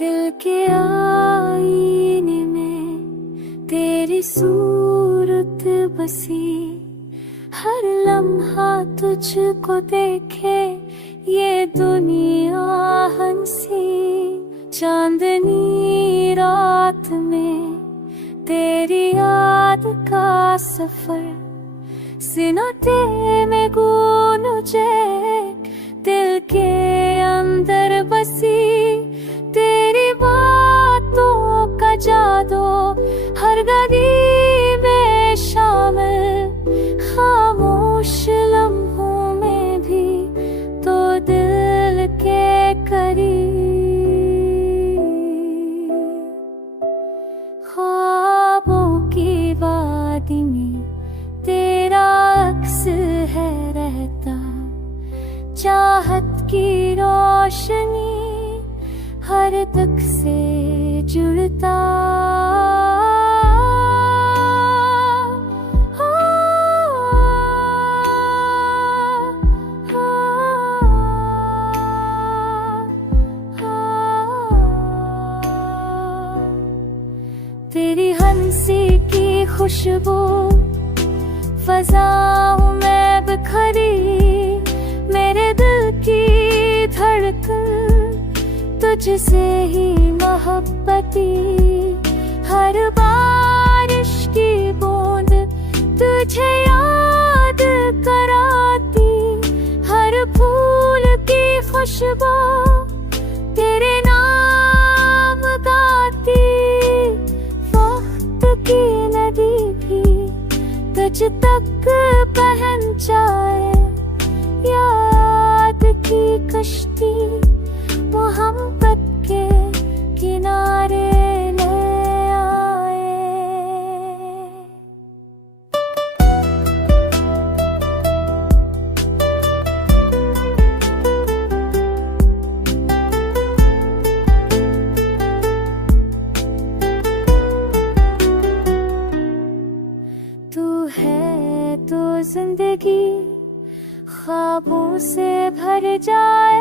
दिल के आईने में तेरी सूरत बसी, हर लम्हा तुझको देखे ये दुनिया हंसी। चांदनी रात में तेरी याद का सफर, सिनोटे में गूंजे दिल के अंदर बसी। तेरी बातों का जादू हर गली में शामिल, खामोश लम्हों में भी तो दिल के करीब। ख्वाबों की वादी में तेरा अक्स है रहता, चाहत की रोशनी हर तक से जुड़ता। तेरी हंसी की खुशबू फज़ाओं में बिखरी, मेरे दिल की धड़कन तुझसे ही मोहब्बती। हर बारिश की बूंद तुझे याद कराती, हर फूल की खुशबू तेरे नाम गाती। वक्त की नदी भी तुझ तक पहुंचाए, याद की कश्ती मोहब्बत के किनारे ले आए। तू है तो जिंदगी ख्वाबों से भर जाए,